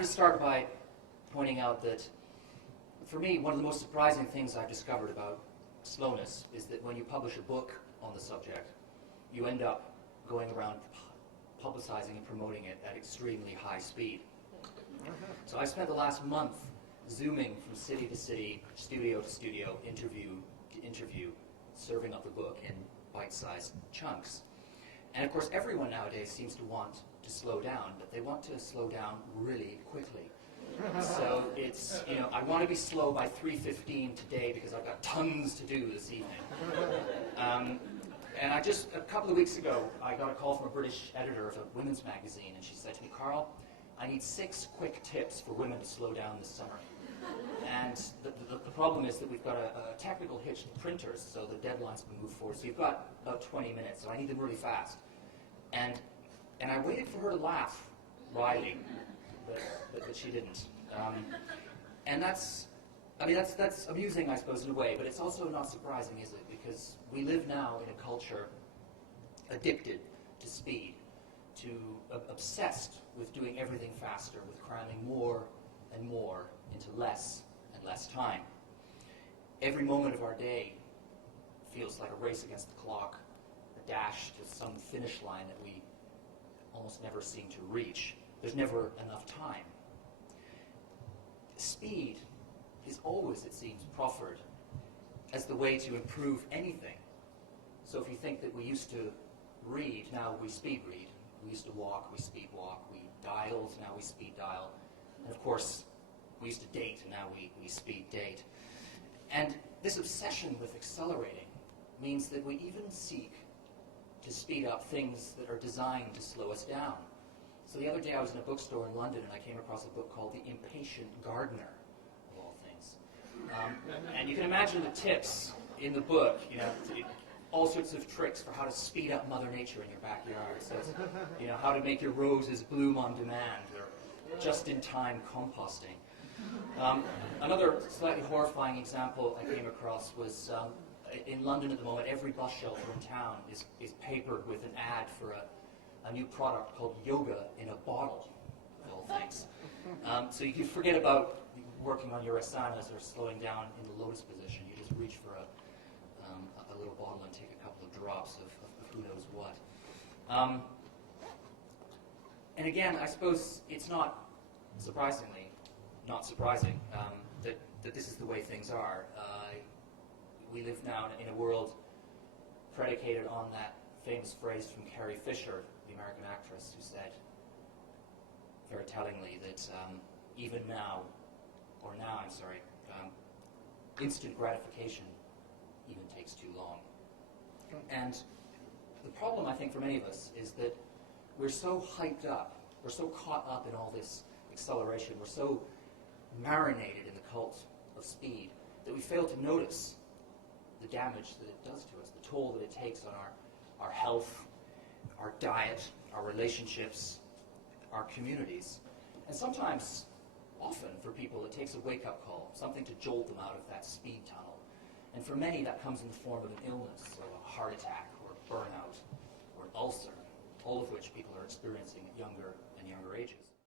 to start by pointing out that, for me, one of the most surprising things I've discovered about slowness is that when you publish a book on the subject, you end up going around publicizing and promoting it at extremely high speed. So I spent the last month zooming from city to city, studio to studio, interview to interview, serving up the book in bite-sized chunks. And of course, everyone nowadays seems to want to slow down, but they want to slow down really quickly. So it's, I want to be slow by 3:15 today because I've got tons to do this evening. And a couple of weeks ago, I got a call from a British editor of a women's magazine, and she said to me, "Carl, I need 6 quick tips for women to slow down this summer." And the problem is that we've got a technical hitch to printers, so the deadline's been moved forward. So you've got about 20 minutes, so I need them really fast. And I waited for her to laugh, wryly, but she didn't. And that's amusing, I suppose, in a way, but it's also not surprising, is it? Because we live now in a culture addicted to speed, obsessed with doing everything faster, with cramming more and more into less and less time. Every moment of our day feels like a race against the clock, a dash to some finish line that we almost never seem to reach. There's never enough time. Speed is always, it seems, proffered as the way to improve anything. So if you think that we used to read, now we speed read. We used to walk, we speed walk. We dialed, now we speed dial. And of course, we used to date, and now we speed date. And this obsession with accelerating means that we even seek to speed up things that are designed to slow us down. So the other day I was in a bookstore in London, and I came across a book called The Impatient Gardener, of all things. And you can imagine the tips in the book, all sorts of tricks for how to speed up Mother Nature in your backyard. So it's, how to make your roses bloom on demand, or just-in-time composting. Another slightly horrifying example I came across was in London at the moment, every bus shelter in town is papered with an ad for a new product called yoga in a bottle, of all things. So you can forget about working on your asanas or slowing down in the lotus position. You just reach for a little bottle and take a couple of drops of who knows what. And again, I suppose it's not surprising that this is the way things are. We live now in a world predicated on that famous phrase from Carrie Fisher, the American actress, who said, very tellingly, that instant gratification even takes too long. And the problem, I think, for many of us is that we're so hyped up, we're so caught up in all this acceleration, we're so marinated in the cult of speed that we fail to notice the damage that it does to us, the toll that it takes on our health, our diet, our relationships, our communities. And sometimes, often for people, it takes a wake-up call, something to jolt them out of that speed tunnel. And for many, that comes in the form of an illness, or a heart attack, or burnout, or an ulcer, all of which people are experiencing at younger and younger ages.